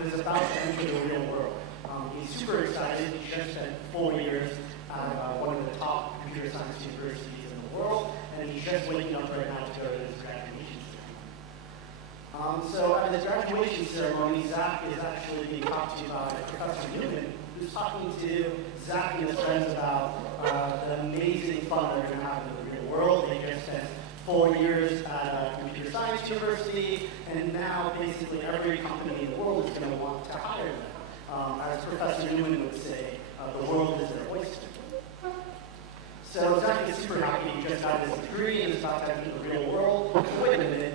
and is about to enter the real world. He's super excited. He just spent 4 years at one of the top computer science universities in the world, and he's just waking up right now to go to his graduation ceremony. So at his graduation ceremony, Zach is actually being talked to by Professor Newman, who's talking to Zach and his friends about the amazing fun they're going to have in the real world. They just spent 4 years at a computer science university, and now basically every company in the world is going to want to hire them. As Professor Newman would say, the world is their oyster. So Zach is super happy. He just got his degree and is about to enter the real world. But wait a minute,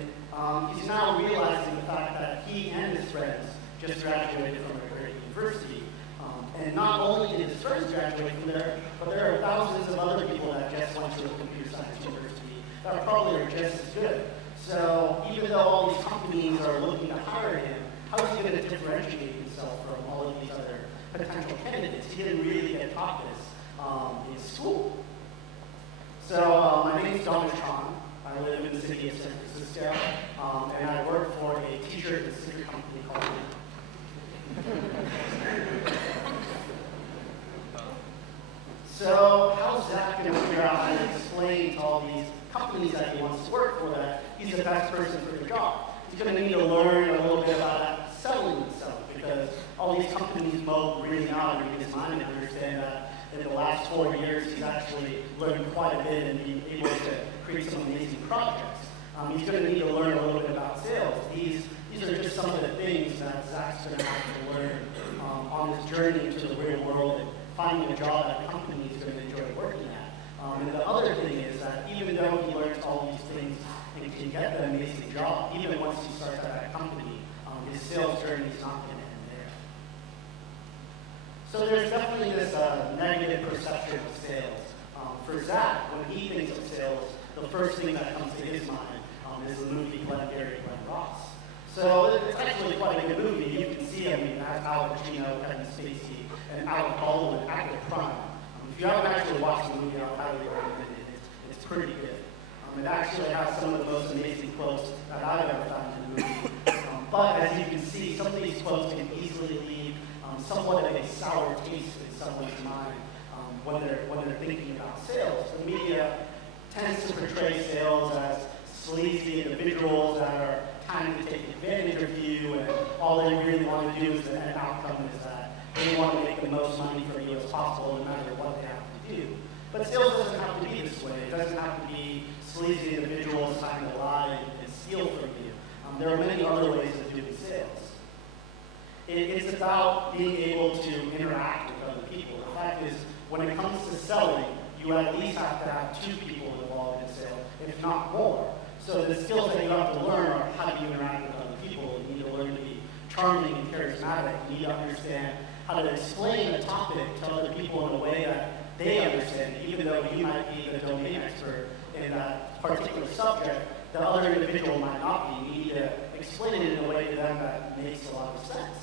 he's now realizing the fact that he and his friends just graduated from a great university. And not only did his friends graduate from there, but there are thousands of other people that just went to a computer science university that probably are just as good. So even though all these companies are looking to hire him, how is he going to differentiate himself from all of these other potential candidates? He didn't really get taught this in school. So my name is Danish. I live in the city of San Francisco, and I work for a t-shirt and sticker company called So how's Zach going to figure out how to explain to all these companies that he wants to work for that he's the best person for the job? He's going to need to learn a little bit about selling himself, because all these companies won't really know how to read his mind and understand that in the last 4 years he's actually learned quite a bit and been able to create some amazing projects. He's going to need to learn a little bit about sales. These are just some of the things that Zach's going to have to learn on his journey into the real world and finding a job at a company he's going to enjoy working at. And the other thing is that even though he learns all these things and can get an amazing job, even once he starts at that company, his sales journey is not going to end there. So there's definitely this negative perception of sales. For Zach, when he thinks of sales, the first thing that comes to his mind is the movie Glengarry Glen Ross. So it's actually quite a good movie. You can see, Al Pacino, Kevin Spacey, and Alec Baldwin at their prime. If you haven't actually watched the movie, I highly recommend it. It's pretty good. It actually has some of the most amazing quotes that I've ever found in the movie. But as you can see, some of these quotes can easily leave somewhat of a sour taste in someone's mind when they're thinking about sales. The media tends to portray sales as sleazy individuals that are trying to take advantage of you, and all they really want to do is the end outcome is that they want to make the most money for you as possible no matter what they have to do. But sales doesn't have to be this way. It doesn't have to be sleazy individuals trying to lie and steal from you. There are many other ways of doing sales. It's about being able to interact with other people. The fact is, when it comes to selling, you at least have to have 2 people involved in a sale, if not more. So the skills that you have to learn are how do you interact with other people. You need to learn to be charming and charismatic. You need to understand how to explain a topic to other people in a way that they understand, even though you might be the domain expert in that particular subject, the other individual might not be. You need to explain it in a way to them that makes a lot of sense.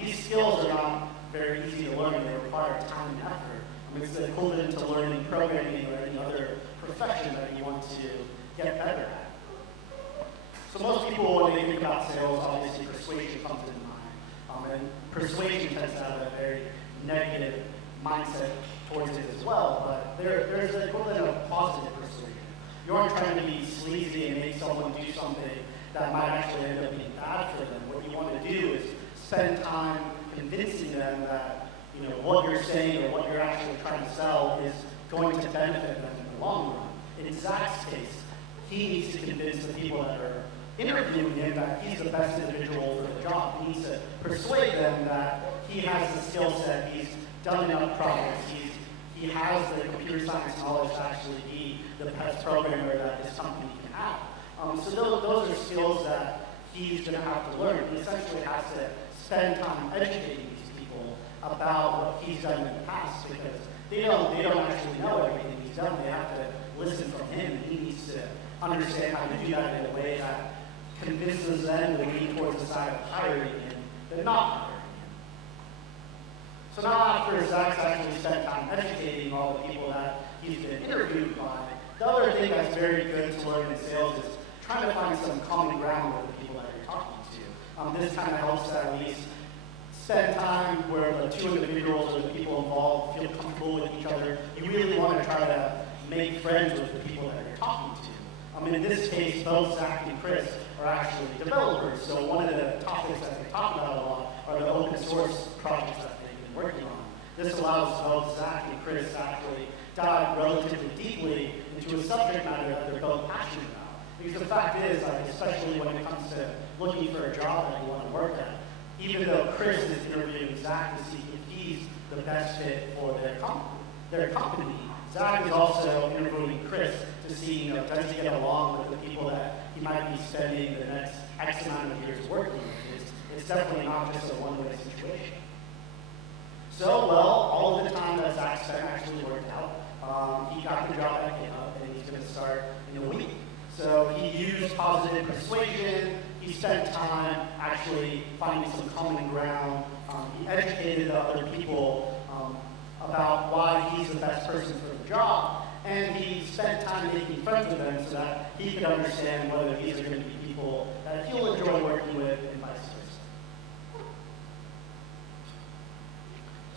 These skills are not very easy to learn. They require time and effort. It's the equivalent to learning programming or any other profession that you want to get better at. So most people, when they think about sales, obviously persuasion comes to mind. And persuasion tends to have a very negative mindset towards it as well, but there's an equivalent of positive persuasion. You aren't trying to be sleazy and make someone do something that might actually end up being bad for them. What you want to do is spend time convincing them that what you're saying or what you're actually trying to sell is going to benefit them in the long run. In Zach's case, he needs to convince the people that are interviewing him that he's the best individual for the job. He needs to persuade them that he has the skill set, he's done enough projects, he has the computer science knowledge to actually be the best programmer that this company can have. So those are skills that he's going to have to learn. He essentially has to spend time educating these people about what he's done in the past, because they don't actually know everything he's done. They have to listen from him, and he needs to understand how to do that in a way that convinces them to lean towards the side of hiring him than not hiring him. So now after Zach's actually spent time educating all the people that he's been interviewed by, the other thing that's very good to learn in sales is trying to find some common ground with the people that you're talking to. This kind of helps to at least spend time where the two individuals or the people involved feel comfortable with each other. You really want to try to make friends with the people that you're talking to. I mean, in this case, both Zach and Chris are actually developers, so one of the topics that they talk about a lot are the open source projects that they've been working on. This allows both Zach and Chris to actually dive relatively deeply into a subject matter that they're both passionate about. Because the fact is, like, especially when it comes to looking for a job that you want to work at, even though Chris is interviewing Zach to see if he's the best fit for their company, Zach is also interviewing Chris to see, does he get along with the people that he might be spending the next X amount of years working with. It's definitely not just a one-way situation. So, well, all of the time that Zach spent actually worked out. He got the job at GitHub, and he's going to start in a week. So he used positive persuasion. He spent time actually finding some common ground. He educated other people about why he's the best person for the job. And he spent time making friends with them so that he could understand whether these are going to be people that he'll enjoy working with and vice versa.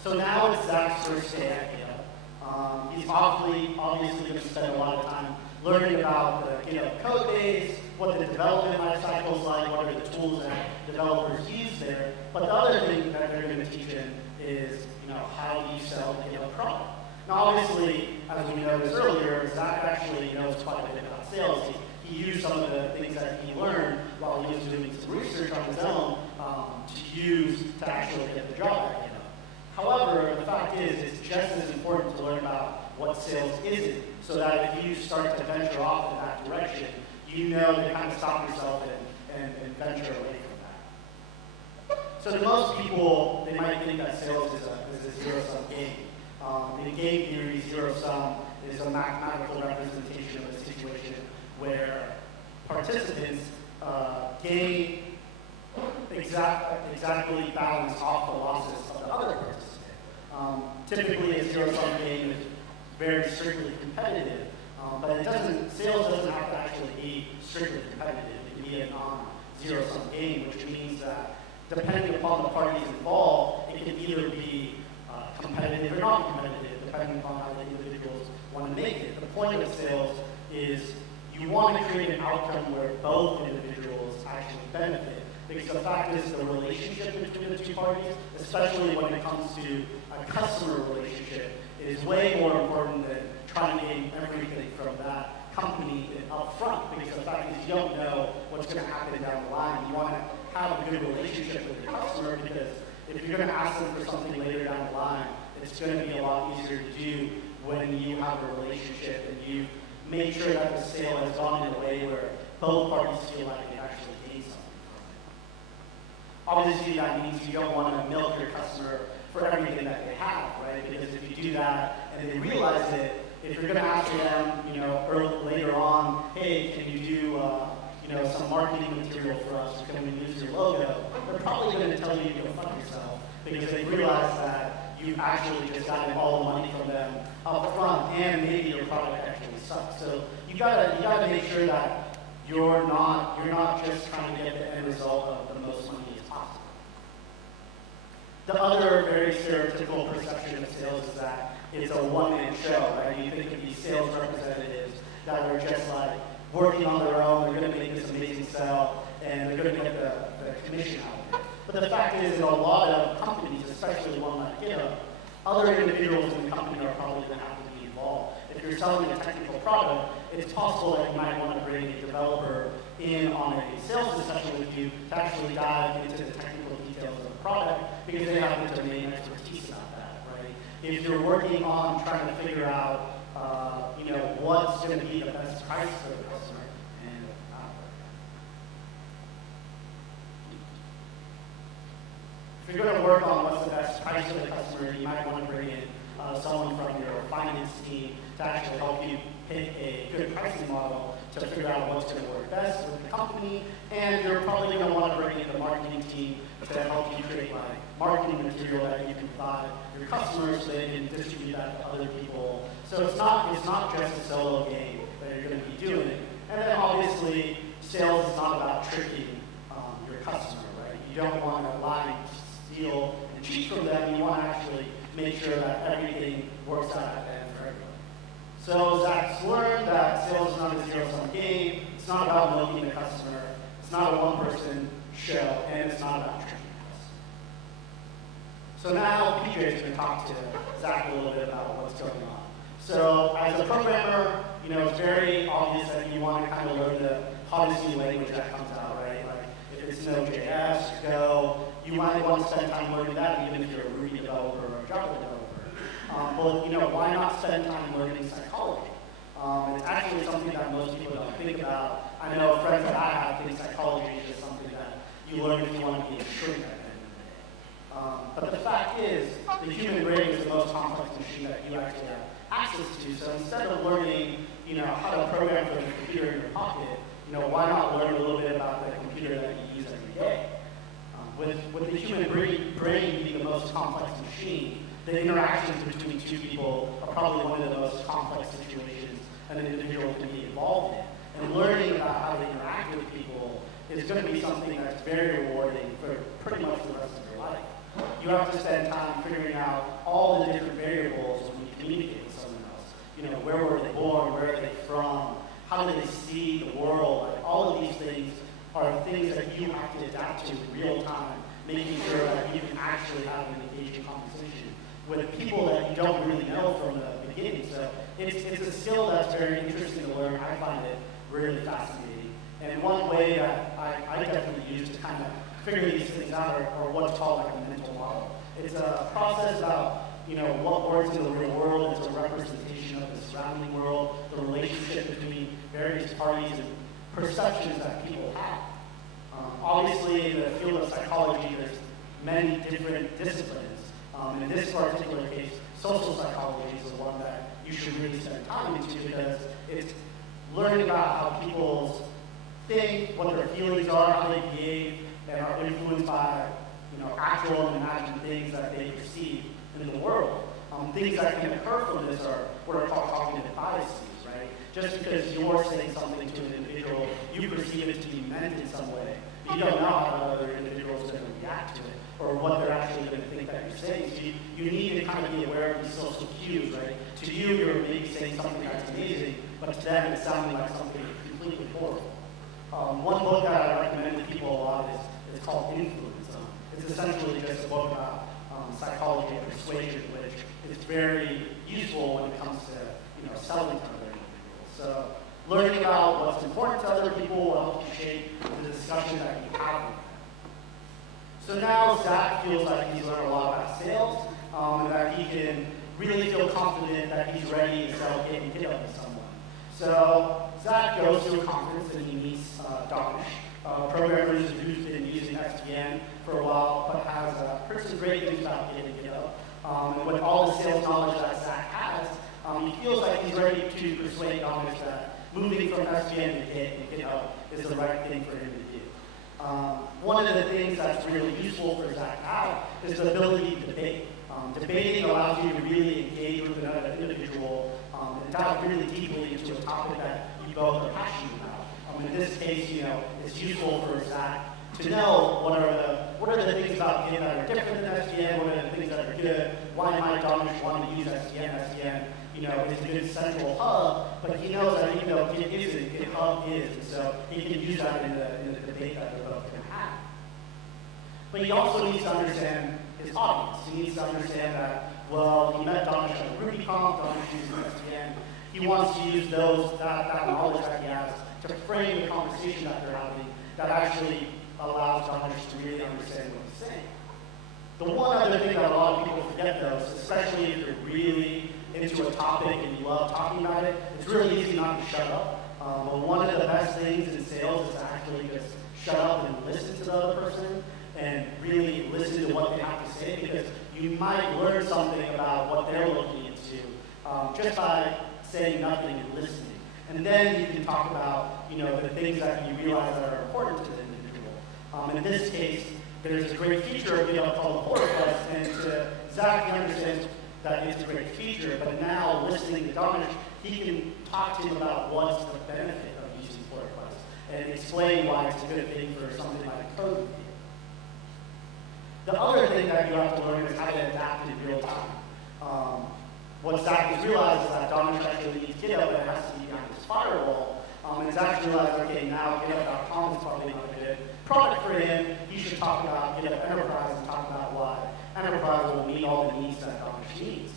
So now it's Zach's first day at GitHub. He's obviously going to spend a lot of time learning about the GitHub code base, what the development life cycle is like, what are the tools that developers use there. But the other thing that they're going to teach him is, how do you sell the GitHub product? Now, obviously, as we noticed earlier, Zach actually knows quite a bit about sales. He used some of the things that he learned while he was doing some research on his own to use to actually get the job at GitHub. However, the fact is, it's just as important to learn about what sales isn't, so that if you start to venture off in that direction, you know to kind of stop yourself and venture away from that. So to most people, they might think that sales is a zero-sum game. In game theory, zero-sum is a mathematical representation of a situation where participants gain exactly balance off the losses of the other participant. Typically, a zero-sum game is very strictly competitive, but sales doesn't have to actually be strictly competitive. It can be a non-zero-sum game, which means that depending upon the parties involved, it can either be competitive or non-competitive, depending upon how the individuals want to make it. The point of sales is you want to create an outcome where both individuals actually benefit. Because the fact is the relationship between the two parties, especially when it comes to a customer relationship, is way more important than trying to gain everything from that company up front. Because the fact is you don't know what's going to happen down the line. You want to have a good relationship with your customer, because if you're going to ask them for something later down the line, it's going to be a lot easier to do when you have a relationship and you make sure that the sale has gone in a way where both parties feel like they actually gain something from it. Obviously, that means you don't want to milk your customer for everything that they have, right? Because if you do that and they realize it, if you're going to ask them, later on, hey, can you do some marketing material for us, or can we use your logo? They're probably going to tell you to go fuck yourself, because they realize that you actually just gotten all the money from them up front, and maybe your product actually sucks. So you gotta make sure that you're not just trying to get the end result of the most money as possible. The other very stereotypical perception of sales is that it's a one-man show, right? You think of these sales representatives that are just like working on their own, they're going to make this amazing sell, and they're going to get the commission out of it. But the fact is, in a lot of companies, especially one like GitHub, other individuals in the company are probably going to have to be involved. If you're selling a technical product, it's possible that you might want to bring a developer in on a sales discussion with you to actually dive into the technical details of the product, because they have the domain expertise about that, right? If you're working on trying to figure out what's going to be the best price for the customer, and if you're going to work on what's the best price for the customer, you might want to bring in someone from your finance team to actually help you pick a good pricing model to figure out what's going to work best with the company. And you're probably going to want to bring in the marketing team to help you create marketing material that you can provide your customers so they can distribute that to other people. So it's not just a solo game that you're going to be doing. And then obviously, sales is not about tricking your customer, right? You don't want to lie, steal, cheat from them, you want to actually make sure that everything works out at the end for everyone. So Zach's learned that sales is not a zero-sum game. It's not about milking the customer. It's not a one-person show, and it's not about training us. So now PJ is going to talk to Zach a little bit about what's going on. So as a programmer, it's very obvious that you want to kind of learn the hottest new language that comes out, right? Like if it's Node.js or Go, you might want to spend time learning that, even if you're a Ruby developer or a Java developer. But why not spend time learning psychology? It's actually something that most people don't think about. I know friends that I have think psychology is just something that you learn if you want to be a shrink at the end of the day. But the fact is, the human brain is the most complex machine that you actually have access to. So instead of learning, how to program for the computer in your pocket, why not learn a little bit about the computer that you use every day? With the human brain being the most complex machine, the interactions between two people are probably one of the most complex situations an individual can be involved in. And learning about how to interact with people is going to be something that's very rewarding for pretty much the rest of your life. You have to spend time figuring out all the different variables when you communicate with someone else. Where were they born? Where are they from? How do they see the world? Like, all of these things are things that you have to adapt to in real time, making sure that you can actually have an engaging conversation with people that you don't really know from the beginning. So it's a skill that's very interesting to learn. I find it really fascinating. And one way that I definitely use to kind of figure these things out are what's called like a mental model. It's a process about what works in the real world. It's a representation of the surrounding world, the relationship between various parties and perceptions that people have. Obviously, in the field of psychology, there's many different disciplines. In this particular case, social psychology is the one that you should really spend time into because it's learning about how people think, what their feelings are, how they behave, and are influenced by actual and imagined things that they perceive in the world. Things that can occur from this are what are called cognitive biases, right? Just because you're saying something to an individual, you perceive it to be meant in some way. But you don't know how other individuals are going to react to it or what they're actually going to think that you're saying. So you need to kind of be aware of these social cues, right? To you, you're maybe saying something that's amazing, but to them, it's sounding like something completely horrible. One book that I recommend to people a lot is called Influence. It's essentially just a book about psychology and persuasion, which is very useful when it comes to selling to other individuals. So learning about what's important to other people will help you shape the discussion that you have with them. So now Zach feels like he's learned a lot about sales, and that he can really feel confident that he's ready to sell and get up to someone. So Zach goes to a conference and he meets Danish, programmers who's been using SDN for a while, but has heard some great things about getting GitHub. And with all the sales knowledge that Zach has, he feels like he's ready to persuade Danish that moving from SDN to Git and GitHub is the right thing for him to do. One of the things that's really useful for Zach now is the ability to debate. Debating allows you to really engage with another individual and dive really deeply into a topic that you both are passionate about. In this case, it's useful for Zach to know what are the things about Git that are different than SDN, what are the things that are good, why might Danish want to use SDN. SDN, is a good central hub, but he knows that even though Git isn't, GitHub is, and so he can use that in the debate that they're both going to have. But he also needs to understand his audience. He needs to understand that, well, he met Danish at a RubyConf, Danish uses SDN. He wants to use that knowledge that he has to frame the conversation that they're having that actually allows Danish to really understand what he's saying. The one other thing that a lot of people forget, though, is especially if you're really into a topic and you love talking about it, it's really easy not to shut up. But one of the best things in sales is to actually just shut up and listen to the other person and really listen to what they have to say, because you might learn something about what they're looking into just by saying nothing and listening. And then you can talk about the things that you realize that are important to the individual. In this case, there's a great feature of GitHub called the pull request, and to Zach, he understands that it's a great feature, but now listening to Danish, he can talk to him about what's the benefit of using pull requests and explain why it's a good thing for something like code review. The other thing that you have to learn is how to adapt in real time. What Zach has realized is that Danish actually needs GitHub, but it has to be behind this firewall. And Zach realized, okay, now GitHub.com is probably not a good product for him. He should talk about GitHub Enterprise and talk about why Enterprise will meet all the needs that Danish needs.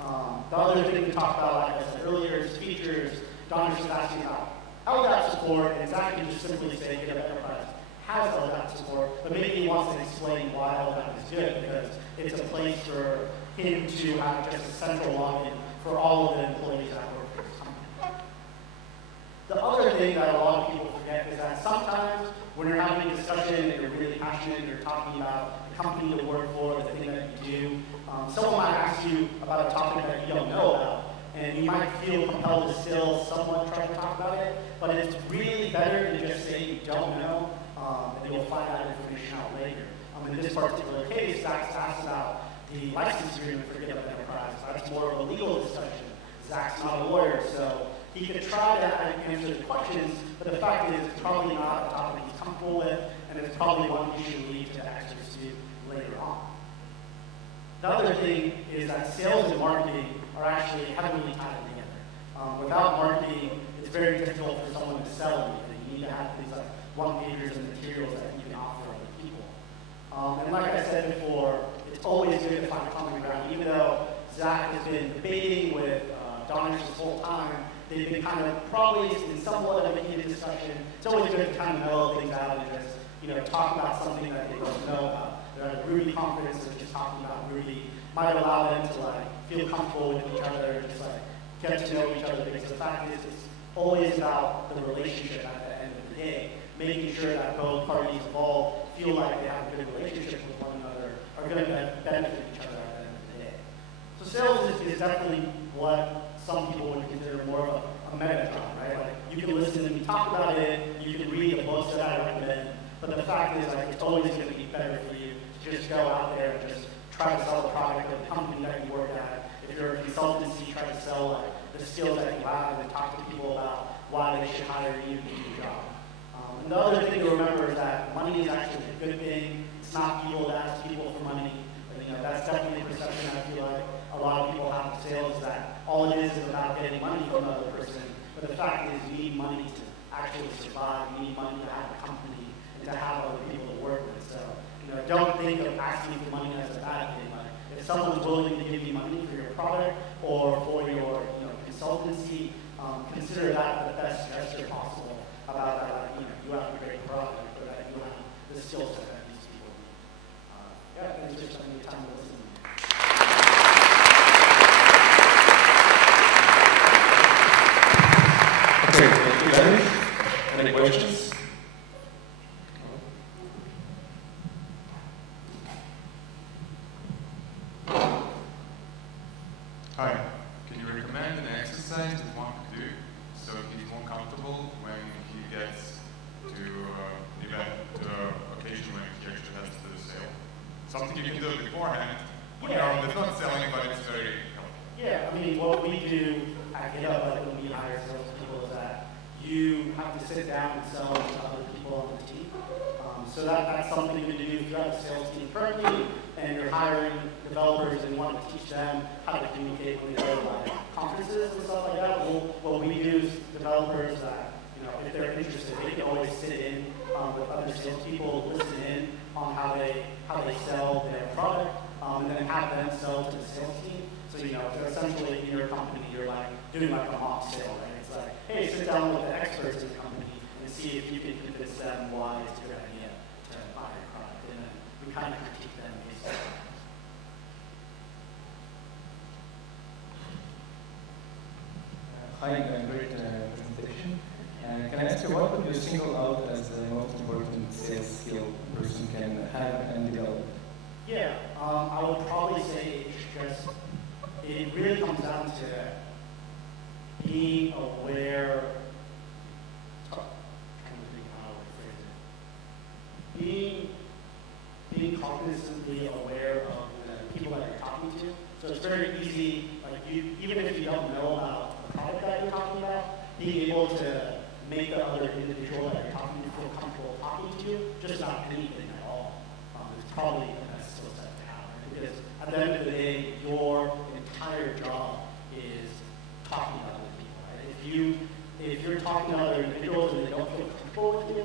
The other thing we talked about, like I said earlier, is features. Danish is asking about LDAP support, and Zach can just simply say GitHub Enterprise has LDAP support, but maybe he wants to explain why LDAP is good, because it's a place for him to have just a central login for all of the employees that work for his company. The other thing that a lot of people forget is that sometimes when you're having a discussion and you're really passionate and you're talking about the company you work for, the thing that you do, someone might ask you about a topic that you don't know about, and you might feel compelled to still somewhat try to talk about it, but it's really better to just say you don't know, and you'll find that information out later. In this particular case, Zach's asked about the license agreement for GitHub Enterprise. That's more of a legal discussion. Zach's not a lawyer, so he could try to answer the questions, but the fact is it's probably not a topic he's comfortable with, and it's probably one he should leave to experts to later on. The other thing is that sales and marketing are actually heavily tied together. Without marketing, it's very difficult for someone to sell anything. You need to have things like one-pagers and materials that you can offer other people. And like I said before, it's always good to find common ground. Even though Zach has been debating with Danish this whole time, they've been kind of probably in somewhat of a heated discussion. It's always good to kind of mellow things out and just talk about something that they don't know about. They're at Ruby conference and just talking about Ruby might allow them to feel comfortable with each other and just get to know each other, because the fact is it's always about the relationship at the end of the day, making sure that both parties involved feel like they have a good relationship with one another, are going to benefit each other at the end of the day. So sales is definitely what some people would consider more of a meta job, right? You can listen to me talk about it, you can read the books that I recommend, but the fact is it's always going to be better for you to just go out there and just try to sell the product of the company that you work at. If you're a consultancy, try to sell the skills that you have and talk to people about why they should hire you to do your job. And the other thing to remember is that money is actually a good thing. It's not evil to ask people for money. And, that's definitely a perception I feel like a lot of people have of sales, that all it is about getting money from another person. But the fact is you need money to actually survive. You need money to have a company and to have other people to work with. So, don't think of asking for money as a bad thing. If someone's willing to give you money for your product or for your consultancy, consider that the best gesture possible about that. You have a great product, or that you have the skill set that these people need. Thanks for spending your time listening. Okay, thank you, Danish. Any questions? Hi, can you recommend an exercise that one could do so he's more comfortable when he gets to the occasion when he actually has to do the sale? Something you can do beforehand. It's not selling, but it's very helpful. Yeah, what we do at GitHub, when we hire salespeople, is that you have to sit down and sell to other people on the team. So that's something you do if you have a sales team currently and you're hiring developers and you want to teach them how to communicate with each other by conferences and stuff like that. What we do is developers that, if they're interested, they can always sit in with other salespeople, listen in on how they sell their product, and then have them sell to the sales team. So, essentially in your company, you're doing a mock sale, right? It's hey, sit down with the experts in the company and see if you can convince them why it's a good idea to buy your product. And then we kind of critique them based on that. Hi, great presentation. Can I ask you, what would you single out as the most important sales skill a person can have and develop? Yeah, I would probably say it really comes down to being aware. Being cognizantly aware of the people that you're talking to. So it's very easy, even if you don't know about the product that you're talking about, being able to make the other individual that you're talking to feel comfortable talking to you, just about anything at all. is probably the best skill set to have. Right? Because at the end of the day, your entire job is talking to other people. Right? If you're talking to other individuals and they don't feel comfortable with you,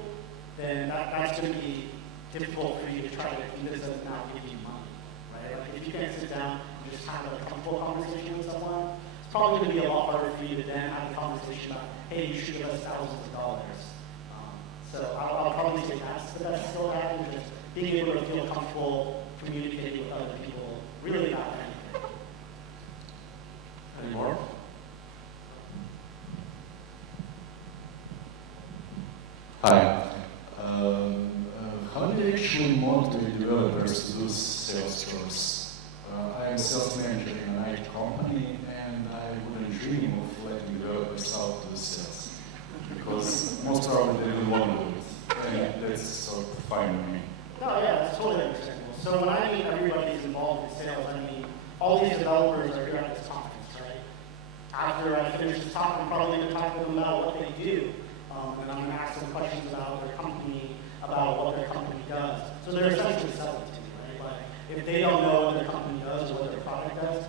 then that's going to be difficult for you to try to convince them to now give you money. Right? Like if you can't sit down and just have a comfortable conversation with someone, it's probably going to be a lot harder for you to then have a conversation about, hey, you should give us thousands of dollars. So I'll probably say that's the best skill to have, is just being able to feel comfortable communicating with other people, really about anything. Any more? Hi. How do you actually motivate developers to do sales jobs? I am a sales manager in an IT company, and I wouldn't dream of letting developers out to do sales, because most probably they don't want to do it, and that's sort of fine with me. No, yeah, that's totally understandable. So when I mean everybody's involved in sales, I mean all these developers are here at this conference, right? After I finish this talk, I'm probably going to talk to them about what they do. And I'm going to ask them questions about their company, about what their company does. So they're essentially selling to me, right? Like, if they don't know what their company does or what their product does,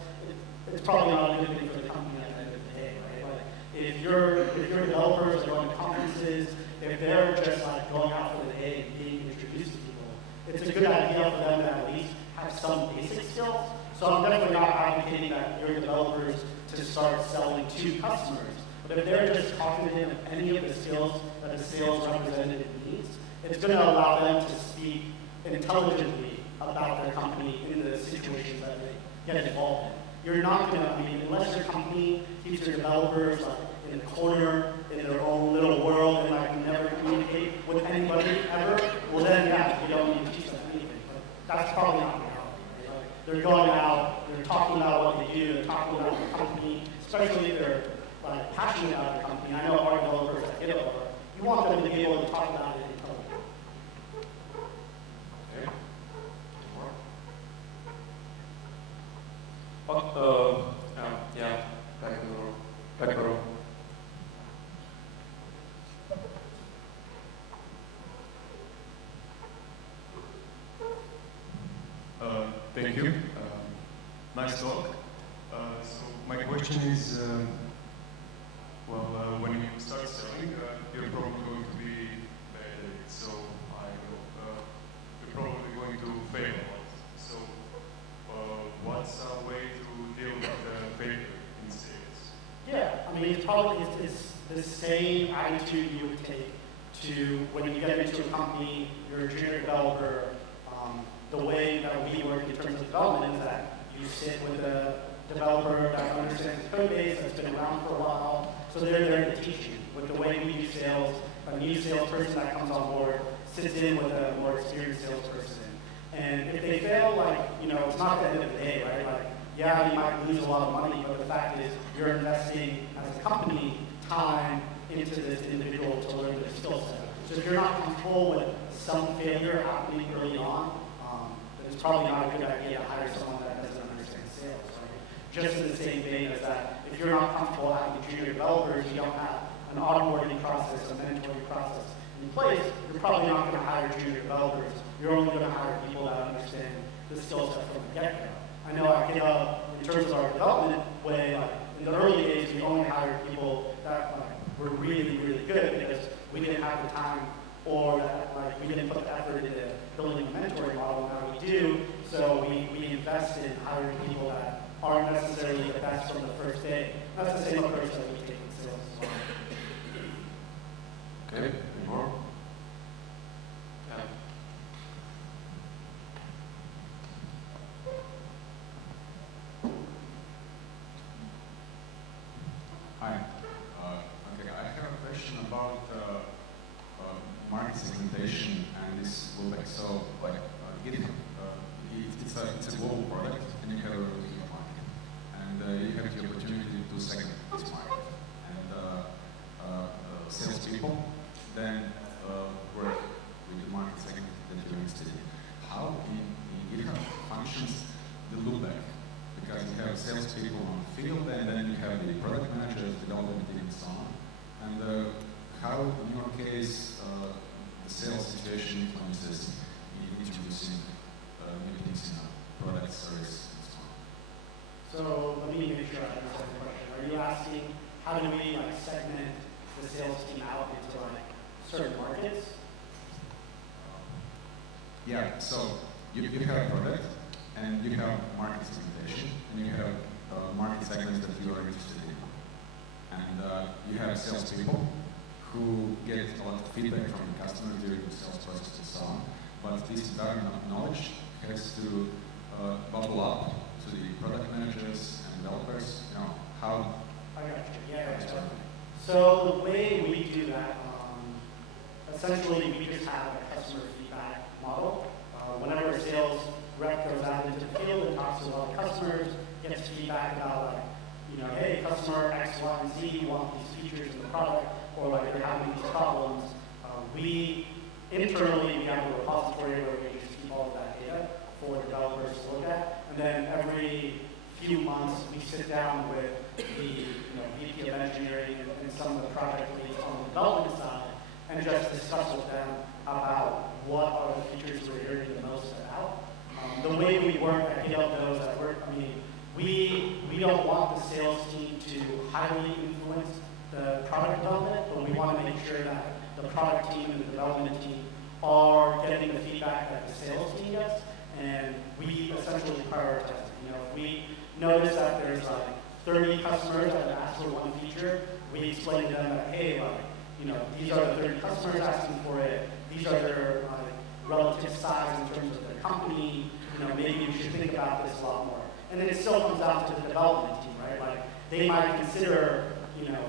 it's probably not a good thing for the company at the end of the day, right? Like, if your developers are going to conferences, if they're just like going out for the day and being introduced to people, it's a good idea for them to at least have some basic skills. So I'm definitely not advocating that your developers to start selling to customers. But if they're just talking to them any of the skills that the sales representative needs, it's going to allow them to speak intelligently about their company in the situations that they get involved in. You're not going to, unless your company keeps your developers like in the corner, in their own little world, and like never communicate with anybody ever, well then, yeah, you don't need to teach them anything. But that's probably not reality. Right? Like, they're going out, they're talking about what they do, they're talking about the company, especially if they're like passionate about their company. I know our developers that get it over. You want them to be able to talk about it in public. Okay. Yeah, back row. Thank you. Nice talk. So my question is, when you start selling, you're probably going to be bad at it. So you're probably going to fail a lot. So what's a way to deal with failure in sales? Yeah, it's the same attitude you would take to when you get into a company, you're a junior developer. The way that we work in terms of development is that you sit with a developer that understands the code base, that's been around for a while, so they're there to teach you. With the way we do sales, a new salesperson that comes on board sits in with a more experienced salesperson. And if they fail, it's not the end of the day, right? Like, yeah, you might lose a lot of money, but the fact is you're investing as a company time into this individual to learn their skill set. So if you're not comfortable with some failure happening early on, then it's probably not a good idea to hire someone that doesn't understand sales, right? Just in the same vein as that, if you're not comfortable having junior developers, you don't have an onboarding process, a mentoring process in place, you're probably not going to hire junior developers. You're only going to hire people that understand the skill set from the get-go. I know at GitHub, in terms of our development way, in the early days, we only hired people that were really, really good because we didn't have the time or that we didn't put the effort into building a mentoring model. Now we do, so we invest in hiring people that aren't necessarily the best from the first day. That's the same approach that we take in sales as well. Okay, any more? Yeah. Hi. Okay, I have a question about market segmentation and this loopback. So, GitHub, it's a global product, and you have a really huge market, and you have the opportunity to segment this market. And salespeople then work with the market segment that you're interested in. How in GitHub functions the loopback? Because you have salespeople on the field, and then you have the product managers, development team, and so on. And how, in your case, the sales situation influences in introducing asking how do we like segment the sales team out into like certain markets? Yeah, so you have a product, and you have market segmentation, and you have market segments that you are interested in. And you have salespeople who get a lot of feedback from the customer during the sales process and so on. But this entire knowledge has to bubble up to the product managers and developers. You know, how? I got you. Yeah, definitely. So the way we do that, essentially we just have a customer feedback model. Whenever a sales rep goes out into the field and talks to a lot of customers, gets feedback about like, you know, hey, customer X, Y, and Z want these features in the product, or like they're having these problems. We internally have a repository where we just keep all of that data for developers to look at, and then every few months we sit down with the VP of engineering and some of the project leads on the development side and just discuss with them about what are the features we're hearing the most about. The way we work at GitHub knows that we don't want the sales team to highly influence the product development, but we want to make sure that the product team and the development team are getting the feedback that the sales team gets, and we essentially prioritize it. If we notice that there's like 30 customers that have asked for one feature, we explain to them that, hey, these are the 30 customers asking for it. These are their relative size in terms of their company. Maybe we should think about this a lot more. And then it still comes down to the development team, right? Like they might consider,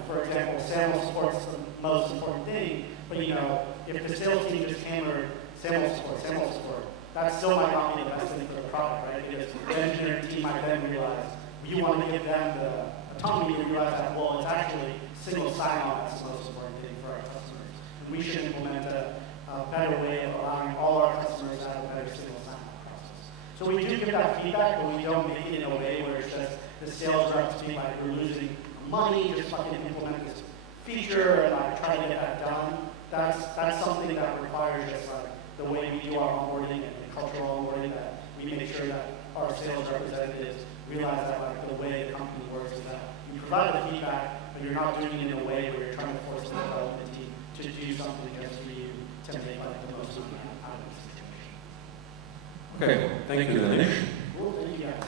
for example, SAML support's the most important thing, but if the sales team just hammered SAML support, that still might not be the best thing for the product, right? Because the engineering team might then realize you want to give them the autonomy to realize that, well, it's actually single sign-on that's the most important thing for our customers. And we should implement a better way of allowing all our customers to have a better single sign-on process. So we do give that feedback, but we don't make it in a way where it's just the sales reps being like, we're losing money, just fucking implement this feature and like try to get that done. That's something that requires just like the way we do our onboarding and the cultural onboarding, that we make sure that our sales representatives realize that like the way the company works is that you provide the feedback, but you're not doing it in a way where you're trying to force the development team to do something just for you to make like the most money out of the situation. Okay, thank you, Danish. Cool, thank you guys.